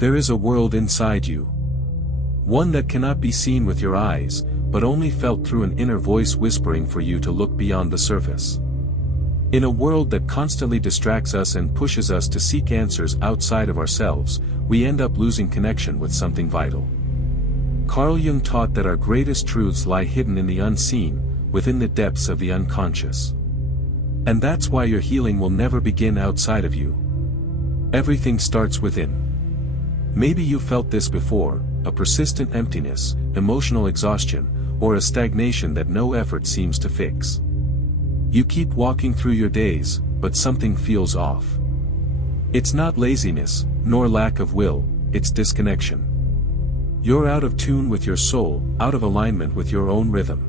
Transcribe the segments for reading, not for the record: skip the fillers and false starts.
There is a world inside you. One that cannot be seen with your eyes, but only felt through an inner voice whispering for you to look beyond the surface. In a world that constantly distracts us and pushes us to seek answers outside of ourselves, we end up losing connection with something vital. Carl Jung taught that our greatest truths lie hidden in the unseen, within the depths of the unconscious. And that's why your healing will never begin outside of you. Everything starts within. Maybe you felt this before, a persistent emptiness, emotional exhaustion, or a stagnation that no effort seems to fix. You keep walking through your days, but something feels off. It's not laziness, nor lack of will, it's disconnection. You're out of tune with your soul, out of alignment with your own rhythm.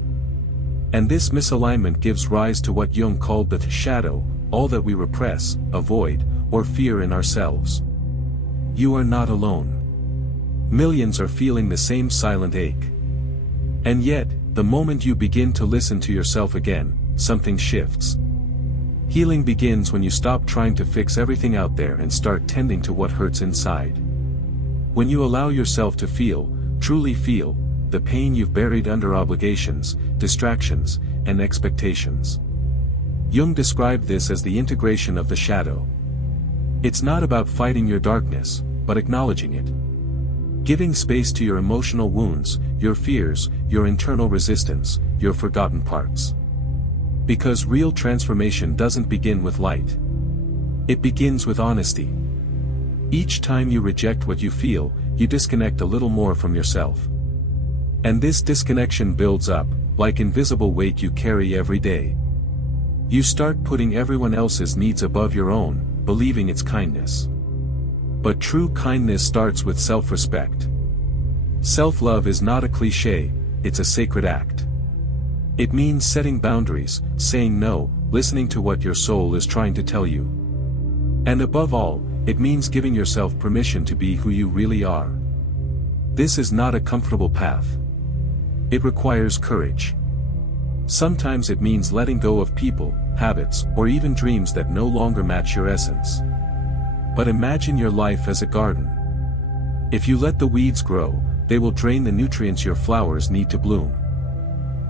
And this misalignment gives rise to what Jung called the shadow, all that we repress, avoid, or fear in ourselves. You are not alone. Millions are feeling the same silent ache. And yet, the moment you begin to listen to yourself again, something shifts. Healing begins when you stop trying to fix everything out there and start tending to what hurts inside. When you allow yourself to feel, truly feel, the pain you've buried under obligations, distractions, and expectations. Jung described this as the integration of the shadow. It's not about fighting your darkness, but acknowledging it. Giving space to your emotional wounds, your fears, your internal resistance, your forgotten parts. Because real transformation doesn't begin with light. It begins with honesty. Each time you reject what you feel, you disconnect a little more from yourself. And this disconnection builds up, like invisible weight you carry every day. You start putting everyone else's needs above your own, believing it's kindness. But true kindness starts with self-respect. Self-love is not a cliché, it's a sacred act. It means setting boundaries, saying no, listening to what your soul is trying to tell you. And above all, it means giving yourself permission to be who you really are. This is not a comfortable path. It requires courage. Sometimes it means letting go of people, habits, or even dreams that no longer match your essence. But imagine your life as a garden. If you let the weeds grow, they will drain the nutrients your flowers need to bloom.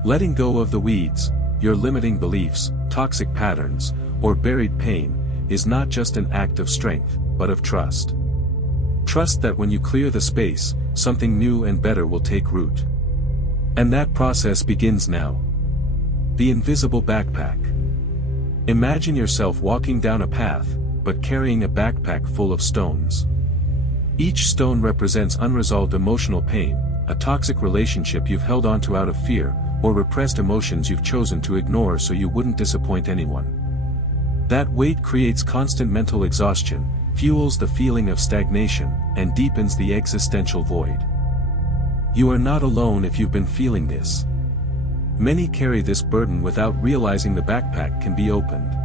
Letting go of the weeds, your limiting beliefs, toxic patterns, or buried pain, is not just an act of strength, but of trust. Trust that when you clear the space, something new and better will take root. And that process begins now. The invisible backpack. Imagine yourself walking down a path, but carrying a backpack full of stones. Each stone represents unresolved emotional pain, a toxic relationship you've held onto out of fear, or repressed emotions you've chosen to ignore so you wouldn't disappoint anyone. That weight creates constant mental exhaustion, fuels the feeling of stagnation, and deepens the existential void. You are not alone if you've been feeling this. Many carry this burden without realizing the backpack can be opened.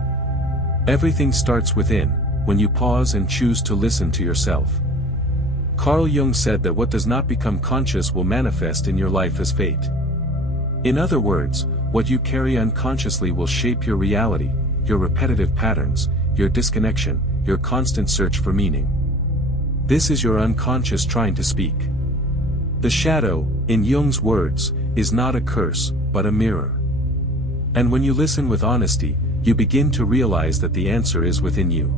Everything starts within, when you pause and choose to listen to yourself. Carl Jung said that what does not become conscious will manifest in your life as fate. In other words, what you carry unconsciously will shape your reality, your repetitive patterns, your disconnection, your constant search for meaning. This is your unconscious trying to speak. The shadow, in Jung's words, is not a curse, but a mirror. And when you listen with honesty, you begin to realize that the answer is within you.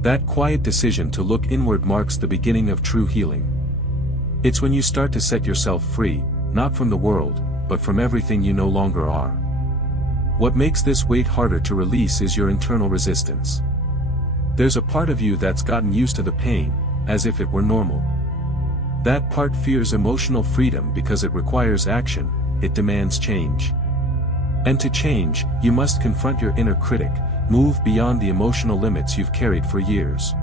That quiet decision to look inward marks the beginning of true healing. It's when you start to set yourself free, not from the world, but from everything you no longer are. What makes this weight harder to release is your internal resistance. There's a part of you that's gotten used to the pain, as if it were normal. That part fears emotional freedom because it requires action, it demands change. And to change, you must confront your inner critic, move beyond the emotional limits you've carried for years.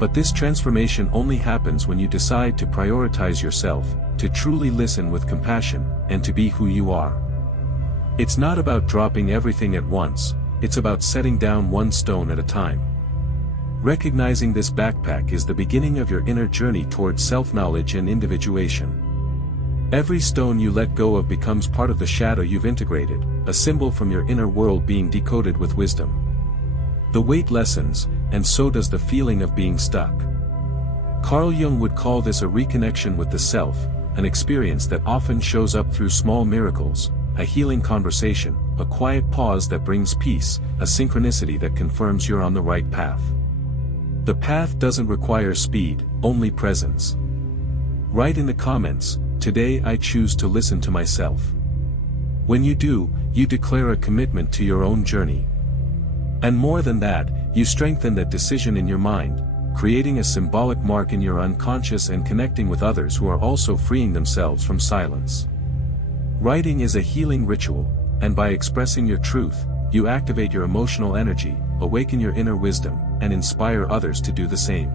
But this transformation only happens when you decide to prioritize yourself, to truly listen with compassion, and to be who you are. It's not about dropping everything at once, it's about setting down one stone at a time. Recognizing this backpack is the beginning of your inner journey towards self-knowledge and individuation. Every stone you let go of becomes part of the shadow you've integrated, a symbol from your inner world being decoded with wisdom. The weight lessens, and so does the feeling of being stuck. Carl Jung would call this a reconnection with the self, an experience that often shows up through small miracles, a healing conversation, a quiet pause that brings peace, a synchronicity that confirms you're on the right path. The path doesn't require speed, only presence. Write in the comments, "Today I choose to listen to myself." When you do, you declare a commitment to your own journey. And more than that, you strengthen that decision in your mind, creating a symbolic mark in your unconscious and connecting with others who are also freeing themselves from silence. Writing is a healing ritual, and by expressing your truth, you activate your emotional energy, awaken your inner wisdom, and inspire others to do the same.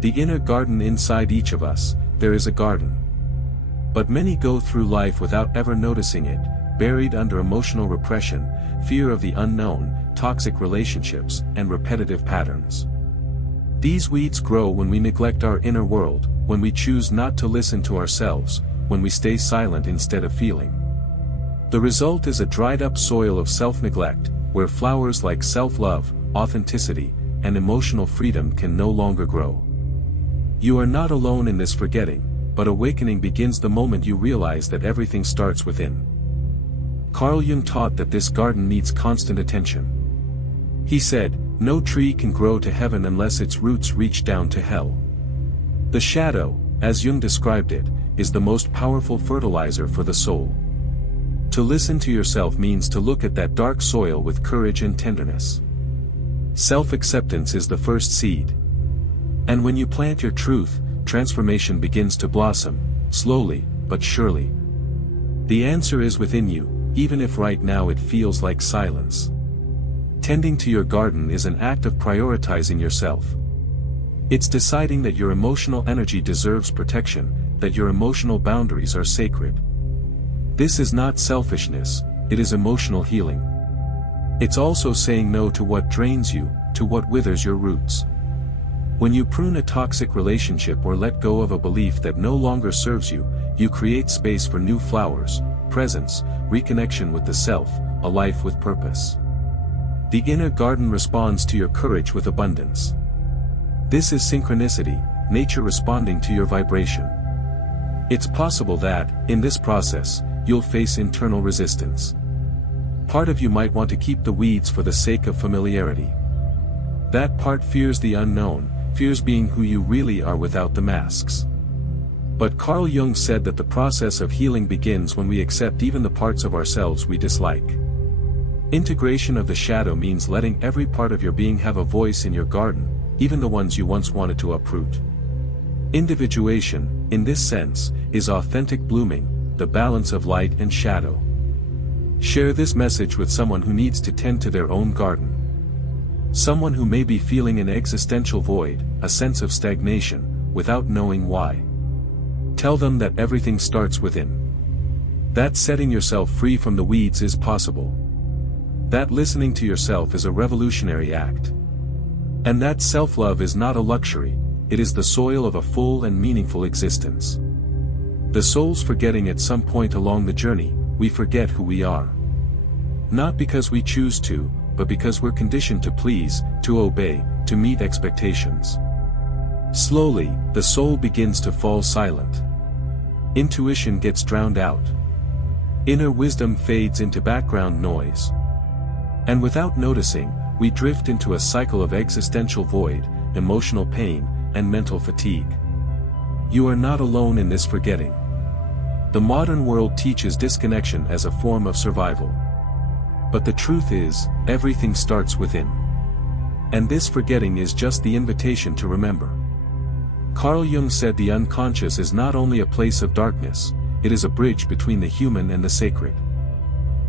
The inner garden inside each of us, there is a garden. But many go through life without ever noticing it, buried under emotional repression, fear of the unknown, toxic relationships, and repetitive patterns. These weeds grow when we neglect our inner world, when we choose not to listen to ourselves, when we stay silent instead of feeling. The result is a dried-up soil of self-neglect, where flowers like self-love, authenticity, and emotional freedom can no longer grow. You are not alone in this forgetting, but awakening begins the moment you realize that everything starts within. Carl Jung taught that this garden needs constant attention. He said, "No tree can grow to heaven unless its roots reach down to hell." The shadow, as Jung described it, is the most powerful fertilizer for the soul. To listen to yourself means to look at that dark soil with courage and tenderness. Self-acceptance is the first seed. And when you plant your truth, transformation begins to blossom, slowly, but surely. The answer is within you, even if right now it feels like silence. Tending to your garden is an act of prioritizing yourself. It's deciding that your emotional energy deserves protection, that your emotional boundaries are sacred. This is not selfishness, it is emotional healing. It's also saying no to what drains you, to what withers your roots. When you prune a toxic relationship or let go of a belief that no longer serves you, you create space for new flowers, presence, reconnection with the self, a life with purpose. The inner garden responds to your courage with abundance. This is synchronicity, nature responding to your vibration. It's possible that, in this process, you'll face internal resistance. Part of you might want to keep the weeds for the sake of familiarity. That part fears the unknown, fears being who you really are without the masks. But Carl Jung said that the process of healing begins when we accept even the parts of ourselves we dislike. Integration of the shadow means letting every part of your being have a voice in your garden, even the ones you once wanted to uproot. Individuation, in this sense, is authentic blooming, the balance of light and shadow. Share this message with someone who needs to tend to their own garden. Someone who may be feeling an existential void, a sense of stagnation, without knowing why. Tell them that everything starts within. That setting yourself free from the weeds is possible. That listening to yourself is a revolutionary act. And that self-love is not a luxury, it is the soil of a full and meaningful existence. The soul's forgetting at some point along the journey, we forget who we are. Not because we choose to, but because we're conditioned to please, to obey, to meet expectations. Slowly, the soul begins to fall silent. Intuition gets drowned out. Inner wisdom fades into background noise. And without noticing, we drift into a cycle of existential void, emotional pain, and mental fatigue. You are not alone in this forgetting. The modern world teaches disconnection as a form of survival. But the truth is, everything starts within. And this forgetting is just the invitation to remember. Carl Jung said the unconscious is not only a place of darkness, it is a bridge between the human and the sacred.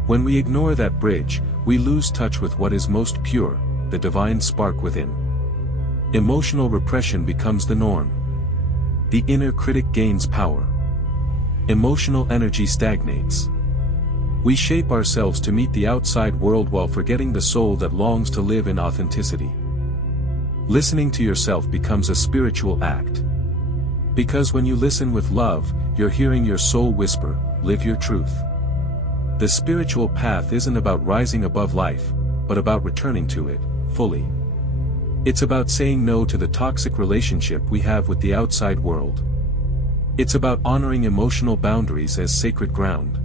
When we ignore that bridge, we lose touch with what is most pure, the divine spark within. Emotional repression becomes the norm. The inner critic gains power. Emotional energy stagnates. We shape ourselves to meet the outside world while forgetting the soul that longs to live in authenticity. Listening to yourself becomes a spiritual act. Because when you listen with love, you're hearing your soul whisper, "Live your truth." The spiritual path isn't about rising above life, but about returning to it, fully. It's about saying no to the toxic relationship we have with the outside world. It's about honoring emotional boundaries as sacred ground.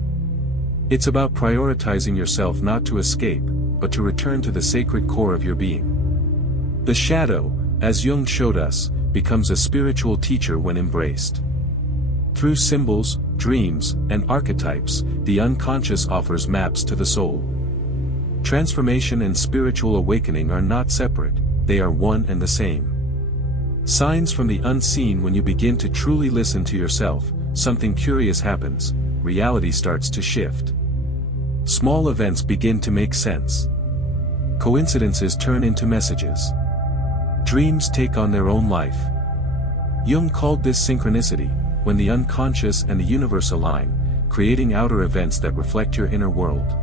It's about prioritizing yourself not to escape, but to return to the sacred core of your being. The shadow, as Jung showed us, becomes a spiritual teacher when embraced. Through symbols, dreams, and archetypes, the unconscious offers maps to the soul. Transformation and spiritual awakening are not separate, they are one and the same. Signs from the unseen. When you begin to truly listen to yourself, something curious happens, reality starts to shift. Small events begin to make sense. Coincidences turn into messages. Dreams take on their own life. Jung called this synchronicity, when the unconscious and the universe align, creating outer events that reflect your inner world.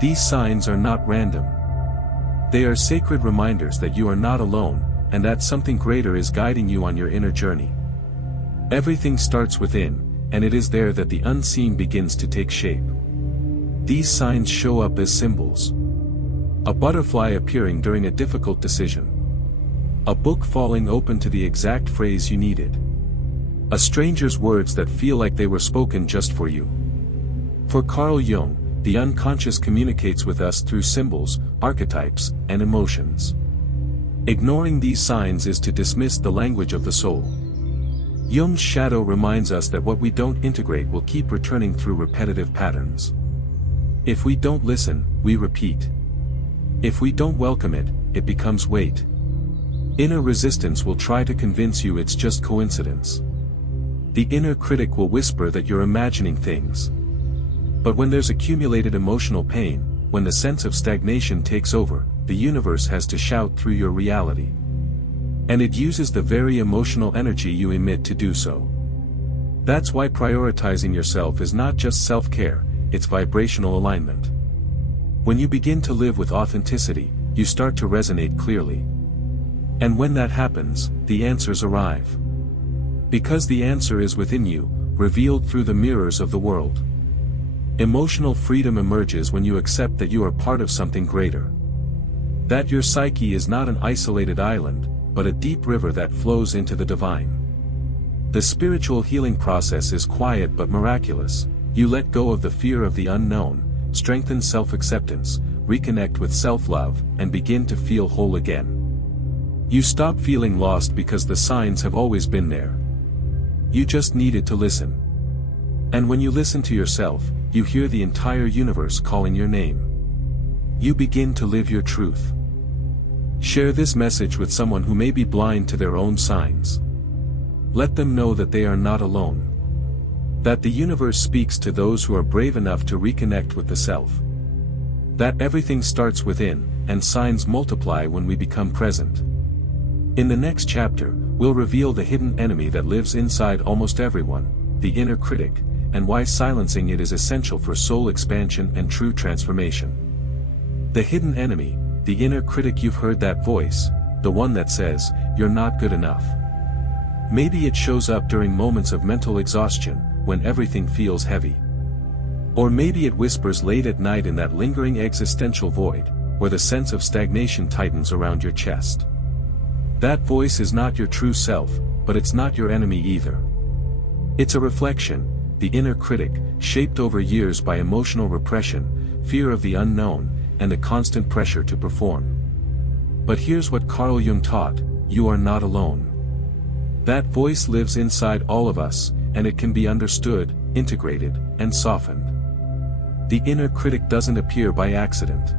These signs are not random. They are sacred reminders that you are not alone, and that something greater is guiding you on your inner journey. Everything starts within, and it is there that the unseen begins to take shape. These signs show up as symbols. A butterfly appearing during a difficult decision. A book falling open to the exact phrase you needed. A stranger's words that feel like they were spoken just for you. For Carl Jung, the unconscious communicates with us through symbols, archetypes, and emotions. Ignoring these signs is to dismiss the language of the soul. Jung's shadow reminds us that what we don't integrate will keep returning through repetitive patterns. If we don't listen, we repeat. If we don't welcome it, it becomes weight. Inner resistance will try to convince you it's just coincidence. The inner critic will whisper that you're imagining things. But when there's accumulated emotional pain, when the sense of stagnation takes over, the universe has to shout through your reality. And it uses the very emotional energy you emit to do so. That's why prioritizing yourself is not just self-care, it's vibrational alignment. When you begin to live with authenticity, you start to resonate clearly. And when that happens, the answers arrive. Because the answer is within you, revealed through the mirrors of the world. Emotional freedom emerges when you accept that you are part of something greater. That your psyche is not an isolated island, but a deep river that flows into the divine. The spiritual healing process is quiet but miraculous. You let go of the fear of the unknown, strengthen self-acceptance, reconnect with self-love, and begin to feel whole again. You stop feeling lost because the signs have always been there. You just needed to listen. And when you listen to yourself, you hear the entire universe calling your name. You begin to live your truth. Share this message with someone who may be blind to their own signs. Let them know that they are not alone. That the universe speaks to those who are brave enough to reconnect with the self. That everything starts within, and signs multiply when we become present. In the next chapter, we'll reveal the hidden enemy that lives inside almost everyone, the inner critic, and why silencing it is essential for soul expansion and true transformation. The hidden enemy, the inner critic. You've heard that voice, the one that says, "You're not good enough." Maybe it shows up during moments of mental exhaustion, when everything feels heavy. Or maybe it whispers late at night in that lingering existential void, where the sense of stagnation tightens around your chest. That voice is not your true self, but it's not your enemy either. It's a reflection, the inner critic, shaped over years by emotional repression, fear of the unknown, and a constant pressure to perform. But here's what Carl Jung taught: you are not alone. That voice lives inside all of us, and it can be understood, integrated, and softened. The inner critic doesn't appear by accident.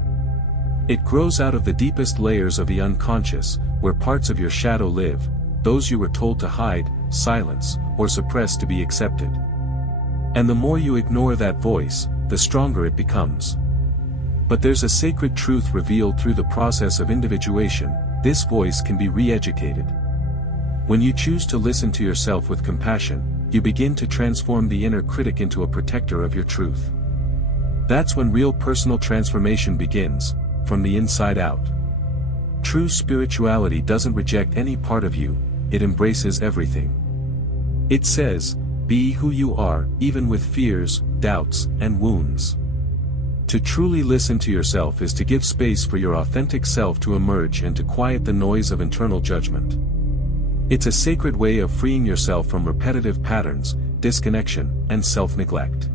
It grows out of the deepest layers of the unconscious, where parts of your shadow live, those you were told to hide, silence, or suppress to be accepted. And the more you ignore that voice, the stronger it becomes. But there's a sacred truth revealed through the process of individuation: this voice can be re-educated. When you choose to listen to yourself with compassion, you begin to transform the inner critic into a protector of your truth. That's when real personal transformation begins, from the inside out. True spirituality doesn't reject any part of you, it embraces everything. It says, be who you are, even with fears, doubts, and wounds. To truly listen to yourself is to give space for your authentic self to emerge and to quiet the noise of internal judgment. It's a sacred way of freeing yourself from repetitive patterns, disconnection, and self-neglect.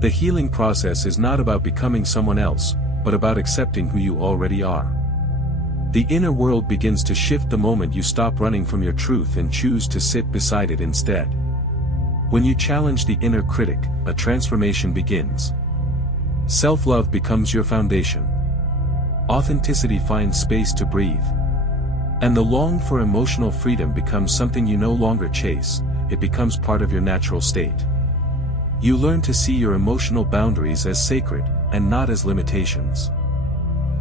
The healing process is not about becoming someone else, but about accepting who you already are. The inner world begins to shift the moment you stop running from your truth and choose to sit beside it instead. When you challenge the inner critic, a transformation begins. Self-love becomes your foundation. Authenticity finds space to breathe. And the long for emotional freedom becomes something you no longer chase, it becomes part of your natural state. You learn to see your emotional boundaries as sacred, and not as limitations.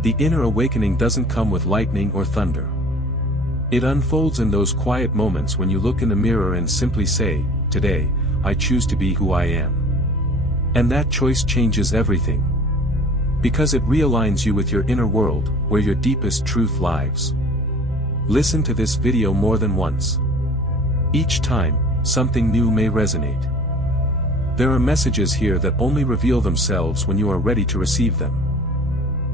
The inner awakening doesn't come with lightning or thunder. It unfolds in those quiet moments when you look in the mirror and simply say, "Today, I choose to be who I am." And that choice changes everything. Because it realigns you with your inner world, where your deepest truth lies. Listen to this video more than once. Each time, something new may resonate. There are messages here that only reveal themselves when you are ready to receive them.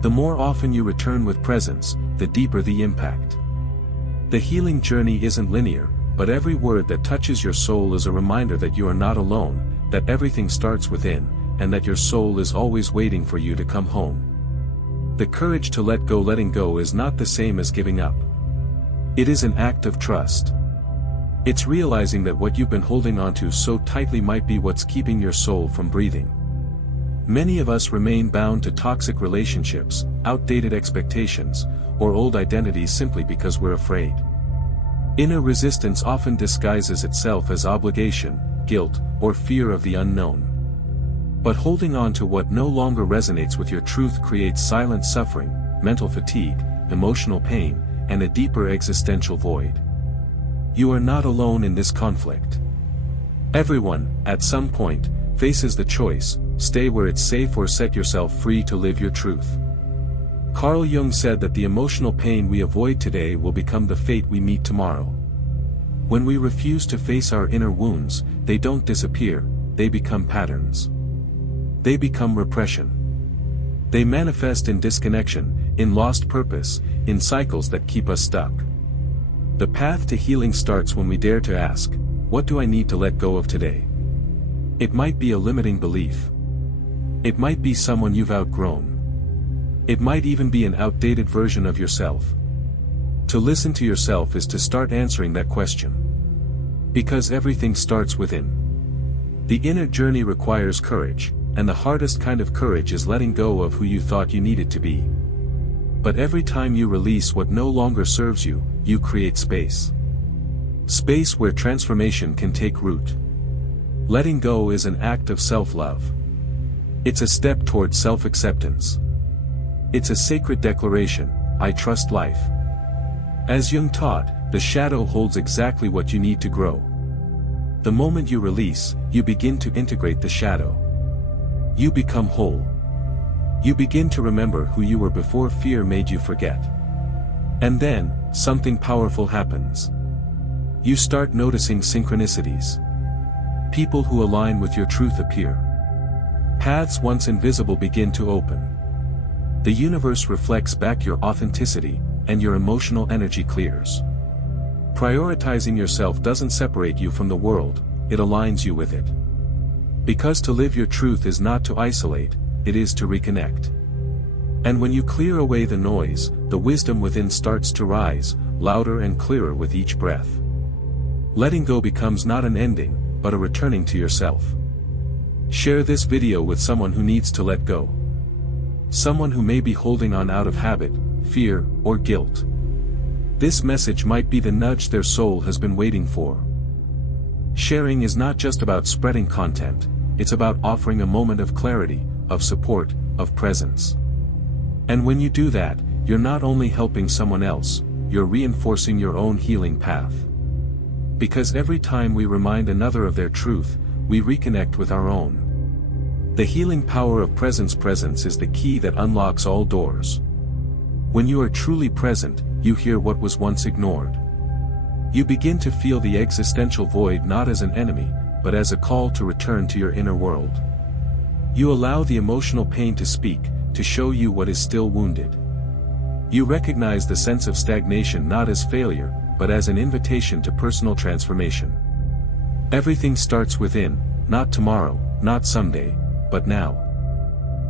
The more often you return with presence, the deeper the impact. The healing journey isn't linear, but every word that touches your soul is a reminder that you are not alone, that everything starts within, and that your soul is always waiting for you to come home. The courage to let go. Letting go is not the same as giving up. It is an act of trust. It's realizing that what you've been holding onto so tightly might be what's keeping your soul from breathing. Many of us remain bound to toxic relationships, outdated expectations, or old identities simply because we're afraid. Inner resistance often disguises itself as obligation, guilt, or fear of the unknown. But holding on to what no longer resonates with your truth creates silent suffering, mental fatigue, emotional pain, and a deeper existential void. You are not alone in this conflict. Everyone, at some point, faces the choice: stay where it's safe or set yourself free to live your truth. Carl Jung said that the emotional pain we avoid today will become the fate we meet tomorrow. When we refuse to face our inner wounds, they don't disappear, they become patterns. They become repression. They manifest in disconnection, in lost purpose, in cycles that keep us stuck. The path to healing starts when we dare to ask, what do I need to let go of today? It might be a limiting belief. It might be someone you've outgrown. It might even be an outdated version of yourself. To listen to yourself is to start answering that question. Because everything starts within. The inner journey requires courage, and the hardest kind of courage is letting go of who you thought you needed to be. But every time you release what no longer serves you, you create space. Space where transformation can take root. Letting go is an act of self-love. It's a step toward self-acceptance. It's a sacred declaration: I trust life. As Jung taught, the shadow holds exactly what you need to grow. The moment you release, you begin to integrate the shadow. You become whole. You begin to remember who you were before fear made you forget. And then, something powerful happens. You start noticing synchronicities. People who align with your truth appear. Paths once invisible begin to open. The universe reflects back your authenticity, and your emotional energy clears. Prioritizing yourself doesn't separate you from the world, it aligns you with it. Because to live your truth is not to isolate, it is to reconnect. And when you clear away the noise, the wisdom within starts to rise, louder and clearer with each breath. Letting go becomes not an ending, but a returning to yourself. Share this video with someone who needs to let go. Someone who may be holding on out of habit, fear, or guilt. This message might be the nudge their soul has been waiting for. Sharing is not just about spreading content, it's about offering a moment of clarity, of support, of presence. And when you do that, you're not only helping someone else, you're reinforcing your own healing path. Because every time we remind another of their truth, we reconnect with our own. The healing power of presence is the key that unlocks all doors. When you are truly present, you hear what was once ignored. You begin to feel the existential void not as an enemy, but as a call to return to your inner world. You allow the emotional pain to speak, to show you what is still wounded. You recognize the sense of stagnation not as failure, but as an invitation to personal transformation. Everything starts within, not tomorrow, not someday, but now.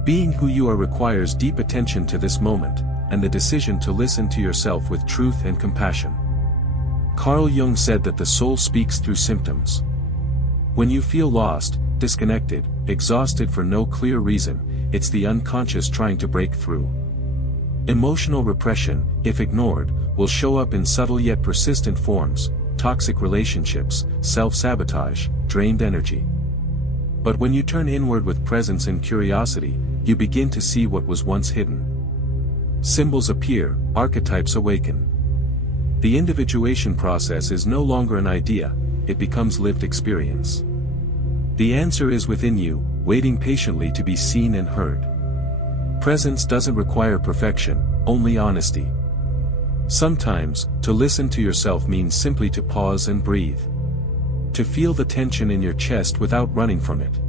Being who you are requires deep attention to this moment, and the decision to listen to yourself with truth and compassion. Carl Jung said that the soul speaks through symptoms. When you feel lost, disconnected, exhausted for no clear reason, it's the unconscious trying to break through. Emotional repression, if ignored, will show up in subtle yet persistent forms: toxic relationships, self-sabotage, drained energy. But when you turn inward with presence and curiosity, you begin to see what was once hidden. Symbols appear, archetypes awaken. The individuation process is no longer an idea, it becomes lived experience. The answer is within you, waiting patiently to be seen and heard. Presence doesn't require perfection, only honesty. Sometimes, to listen to yourself means simply to pause and breathe. To feel the tension in your chest without running from it.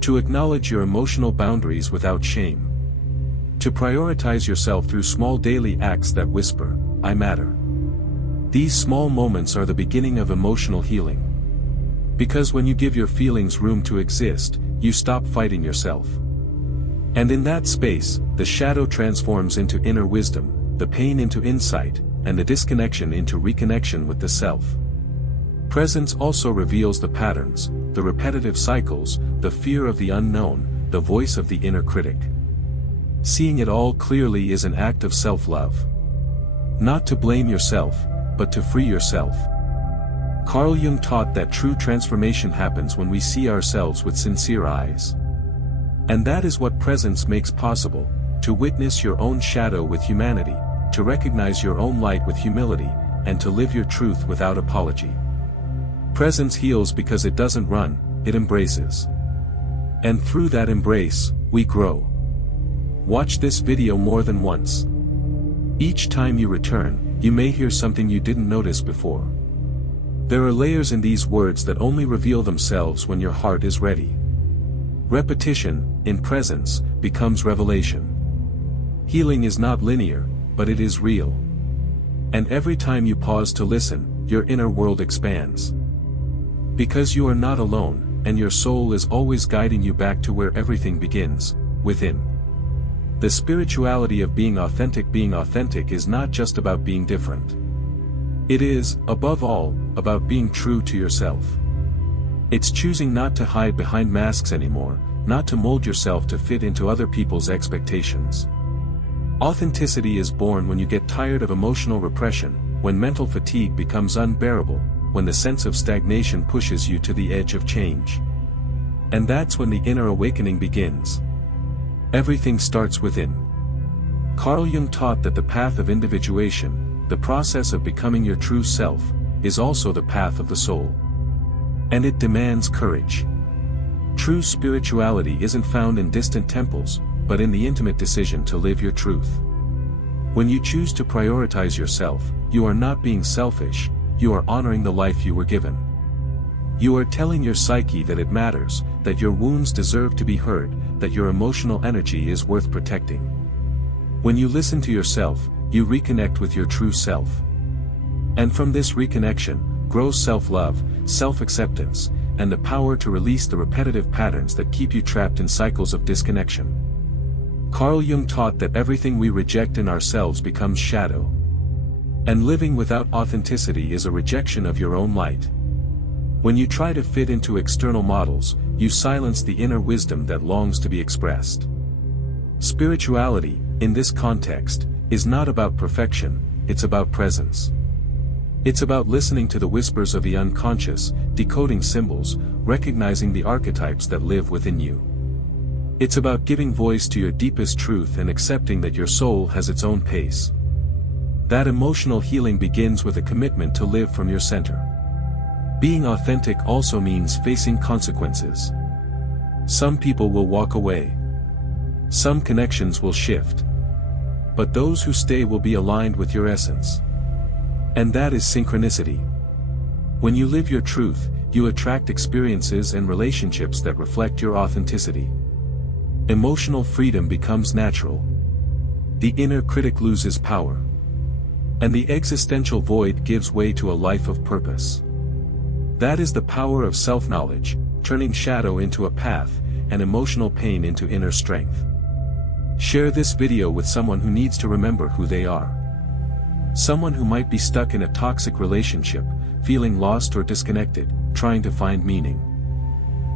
To acknowledge your emotional boundaries without shame. To prioritize yourself through small daily acts that whisper, "I matter." These small moments are the beginning of emotional healing. Because when you give your feelings room to exist, you stop fighting yourself. And in that space, the shadow transforms into inner wisdom, the pain into insight, and the disconnection into reconnection with the self. Presence also reveals the patterns, the repetitive cycles, the fear of the unknown, the voice of the inner critic. Seeing it all clearly is an act of self-love. Not to blame yourself, but to free yourself. Carl Jung taught that true transformation happens when we see ourselves with sincere eyes. And that is what presence makes possible: to witness your own shadow with humanity, to recognize your own light with humility, and to live your truth without apology. Presence heals because it doesn't run, it embraces. And through that embrace, we grow. Watch this video more than once. Each time you return, you may hear something you didn't notice before. There are layers in these words that only reveal themselves when your heart is ready. Repetition, in presence, becomes revelation. Healing is not linear, but it is real. And every time you pause to listen, your inner world expands. Because you are not alone, and your soul is always guiding you back to where everything begins, within. The spirituality of being authentic is not just about being different. It is, above all, about being true to yourself. It's choosing not to hide behind masks anymore, not to mold yourself to fit into other people's expectations. Authenticity is born when you get tired of emotional repression, when mental fatigue becomes unbearable, when the sense of stagnation pushes you to the edge of change. And that's when the inner awakening begins. Everything starts within. Carl Jung taught that the path of individuation, the process of becoming your true self, is also the path of the soul. And it demands courage. True spirituality isn't found in distant temples, but in the intimate decision to live your truth. When you choose to prioritize yourself, you are not being selfish, you are honoring the life you were given. You are telling your psyche that it matters, that your wounds deserve to be heard, that your emotional energy is worth protecting. When you listen to yourself, you reconnect with your true self. And from this reconnection, grows self-love, self-acceptance, and the power to release the repetitive patterns that keep you trapped in cycles of disconnection. Carl Jung taught that everything we reject in ourselves becomes shadow. And living without authenticity is a rejection of your own light. When you try to fit into external models, you silence the inner wisdom that longs to be expressed. Spirituality, in this context, is not about perfection, it's about presence. It's about listening to the whispers of the unconscious, decoding symbols, recognizing the archetypes that live within you. It's about giving voice to your deepest truth and accepting that your soul has its own pace. That emotional healing begins with a commitment to live from your center. Being authentic also means facing consequences. Some people will walk away. Some connections will shift. But those who stay will be aligned with your essence. And that is synchronicity. When you live your truth, you attract experiences and relationships that reflect your authenticity. Emotional freedom becomes natural. The inner critic loses power. And the existential void gives way to a life of purpose. That is the power of self-knowledge, turning shadow into a path, and emotional pain into inner strength. Share this video with someone who needs to remember who they are. Someone who might be stuck in a toxic relationship, feeling lost or disconnected, trying to find meaning.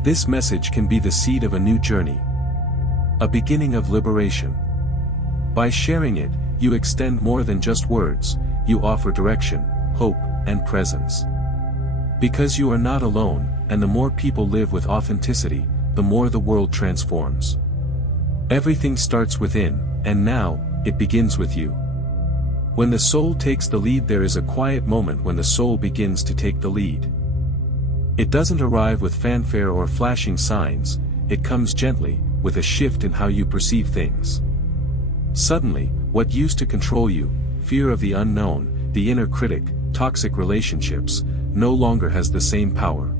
This message can be the seed of a new journey. A beginning of liberation. By sharing it, you extend more than just words, you offer direction, hope, and presence. Because you are not alone, and the more people live with authenticity, the more the world transforms. Everything starts within, and now, it begins with you. When the soul takes the lead, there is a quiet moment when the soul begins to take the lead. It doesn't arrive with fanfare or flashing signs, it comes gently, with a shift in how you perceive things. Suddenly, what used to control you, fear of the unknown, the inner critic, toxic relationships, no longer has the same power.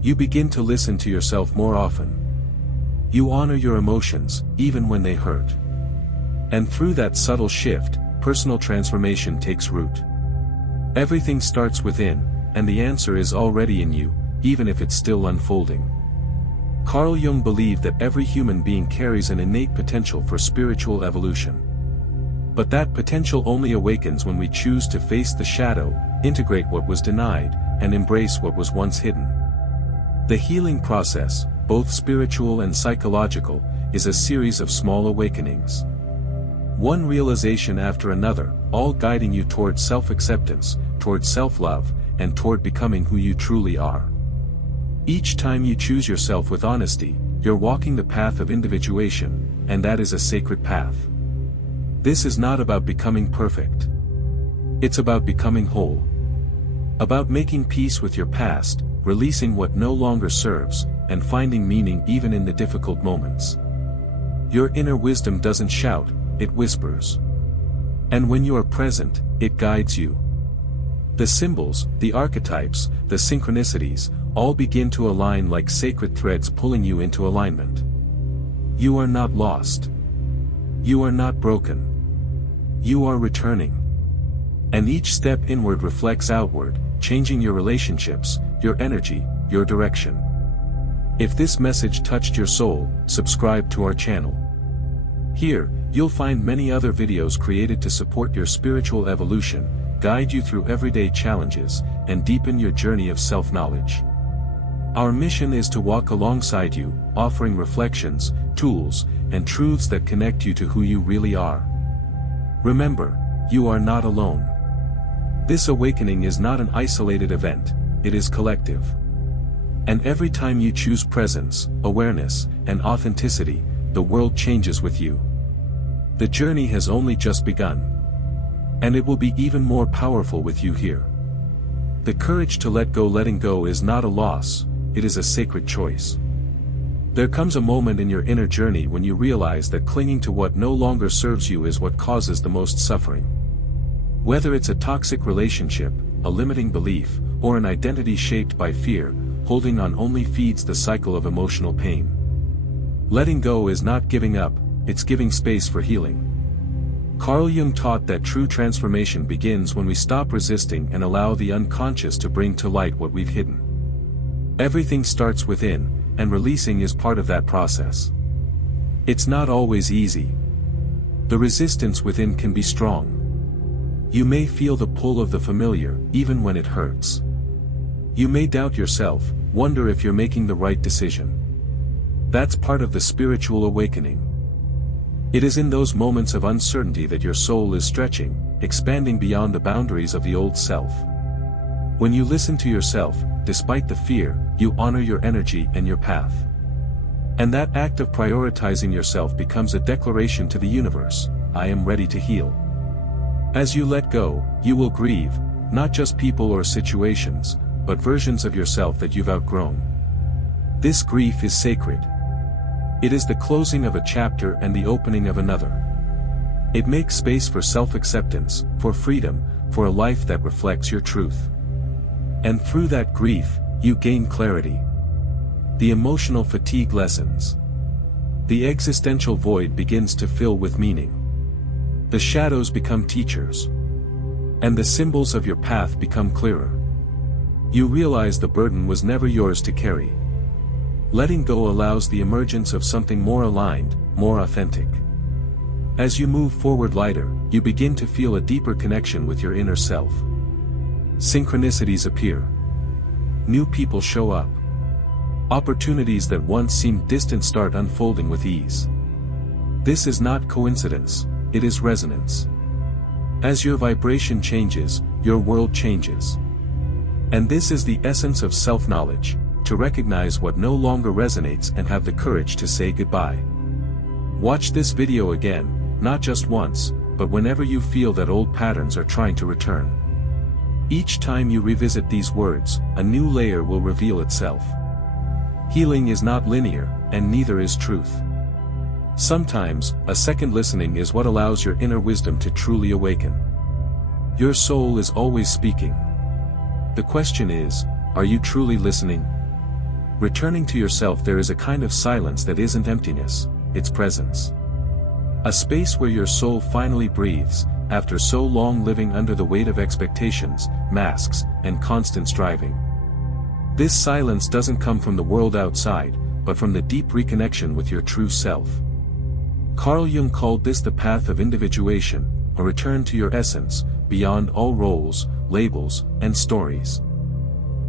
You begin to listen to yourself more often. You honor your emotions, even when they hurt. And through that subtle shift, personal transformation takes root. Everything starts within, and the answer is already in you, even if it's still unfolding. Carl Jung believed that every human being carries an innate potential for spiritual evolution. But that potential only awakens when we choose to face the shadow, integrate what was denied, and embrace what was once hidden. The healing process, both spiritual and psychological, is a series of small awakenings. One realization after another, all guiding you toward self-acceptance, toward self-love, and toward becoming who you truly are. Each time you choose yourself with honesty, you're walking the path of individuation, and that is a sacred path. This is not about becoming perfect. It's about becoming whole. About making peace with your past, releasing what no longer serves, and finding meaning even in the difficult moments. Your inner wisdom doesn't shout, it whispers. And when you are present, it guides you. The symbols, the archetypes, the synchronicities, all begin to align like sacred threads pulling you into alignment. You are not lost. You are not broken. You are returning. And each step inward reflects outward, changing your relationships, your energy, your direction. If this message touched your soul, subscribe to our channel. Here, you'll find many other videos created to support your spiritual evolution, guide you through everyday challenges, and deepen your journey of self-knowledge. Our mission is to walk alongside you, offering reflections, tools, and truths that connect you to who you really are. Remember, you are not alone. This awakening is not an isolated event, it is collective. And every time you choose presence, awareness, and authenticity, the world changes with you. The journey has only just begun. And it will be even more powerful with you here. The courage to let go. Letting go is not a loss, it is a sacred choice. There comes a moment in your inner journey when you realize that clinging to what no longer serves you is what causes the most suffering. Whether it's a toxic relationship, a limiting belief, or an identity shaped by fear, holding on only feeds the cycle of emotional pain. Letting go is not giving up, it's giving space for healing. Carl Jung taught that true transformation begins when we stop resisting and allow the unconscious to bring to light what we've hidden. Everything starts within, and releasing is part of that process. It's not always easy. The resistance within can be strong. You may feel the pull of the familiar, even when it hurts. You may doubt yourself, wonder if you're making the right decision. That's part of the spiritual awakening. It is in those moments of uncertainty that your soul is stretching, expanding beyond the boundaries of the old self. When you listen to yourself, despite the fear, you honor your energy and your path. And that act of prioritizing yourself becomes a declaration to the universe, I am ready to heal. As you let go, you will grieve, not just people or situations, but versions of yourself that you've outgrown. This grief is sacred. It is the closing of a chapter and the opening of another. It makes space for self-acceptance, for freedom, for a life that reflects your truth. And through that grief, you gain clarity. The emotional fatigue lessens. The existential void begins to fill with meaning. The shadows become teachers. And the symbols of your path become clearer. You realize the burden was never yours to carry. Letting go allows the emergence of something more aligned, more authentic. As you move forward lighter, you begin to feel a deeper connection with your inner self. Synchronicities appear. New people show up. Opportunities that once seemed distant start unfolding with ease. This is not coincidence, it is resonance. As your vibration changes, your world changes. And this is the essence of self-knowledge, to recognize what no longer resonates and have the courage to say goodbye. Watch this video again, not just once, but whenever you feel that old patterns are trying to return. Each time you revisit these words, a new layer will reveal itself. Healing is not linear, and neither is truth. Sometimes, a second listening is what allows your inner wisdom to truly awaken. Your soul is always speaking. The question is, are you truly listening? Returning to yourself, there is a kind of silence that isn't emptiness, it's presence. A space where your soul finally breathes, after so long living under the weight of expectations, masks, and constant striving. This silence doesn't come from the world outside, but from the deep reconnection with your true self. Carl Jung called this the path of individuation, a return to your essence, beyond all roles, labels, and stories.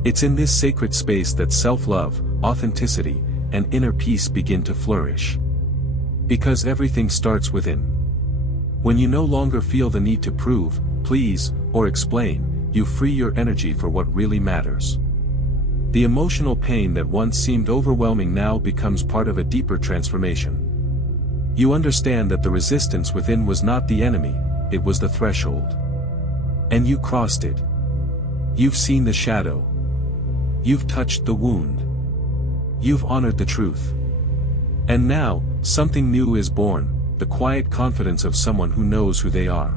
It's in this sacred space that self-love, authenticity, and inner peace begin to flourish. Because everything starts within. When you no longer feel the need to prove, please, or explain, you free your energy for what really matters. The emotional pain that once seemed overwhelming now becomes part of a deeper transformation. You understand that the resistance within was not the enemy, it was the threshold. And you crossed it. You've seen the shadow. You've touched the wound. You've honored the truth. And now, something new is born, the quiet confidence of someone who knows who they are.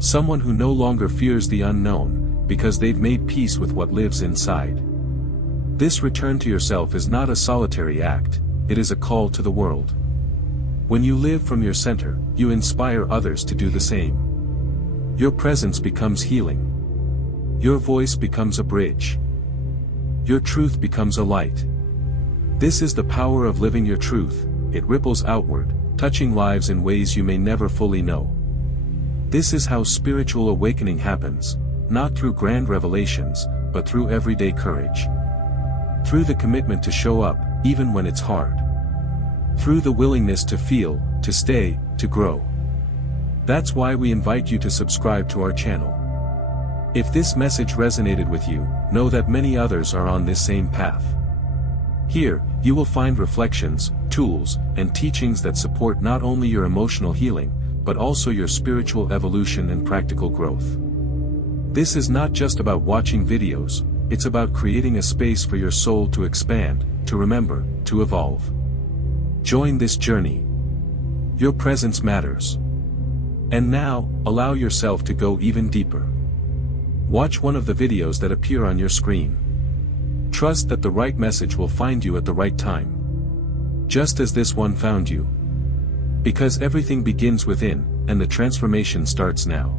Someone who no longer fears the unknown, because they've made peace with what lives inside. This return to yourself is not a solitary act, it is a call to the world. When you live from your center, you inspire others to do the same. Your presence becomes healing. Your voice becomes a bridge. Your truth becomes a light. This is the power of living your truth, it ripples outward, touching lives in ways you may never fully know. This is how spiritual awakening happens, not through grand revelations, but through everyday courage. Through the commitment to show up, even when it's hard. Through the willingness to feel, to stay, to grow. That's why we invite you to subscribe to our channel. If this message resonated with you, know that many others are on this same path. Here, you will find reflections, tools, and teachings that support not only your emotional healing, but also your spiritual evolution and practical growth. This is not just about watching videos, it's about creating a space for your soul to expand, to remember, to evolve. Join this journey. Your presence matters. And now, allow yourself to go even deeper. Watch one of the videos that appear on your screen. Trust that the right message will find you at the right time. Just as this one found you. Because everything begins within, and the transformation starts now.